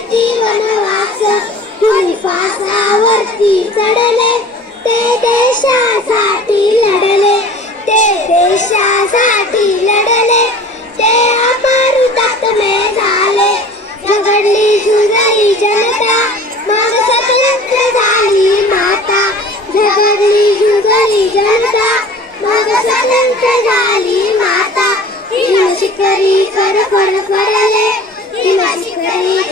किती वनवास कुणी फासावरती चढले ते देशासाठी लढले ते देशासाठी लढले ते अमर हुतात्मे झाले झगडली झुंजली जनता मग स्वतंत्र झाली माता झगडली झुंजली जनता मग स्वतंत्र झाली माता हिम शिखरी कर फड फडले हिम शिखरी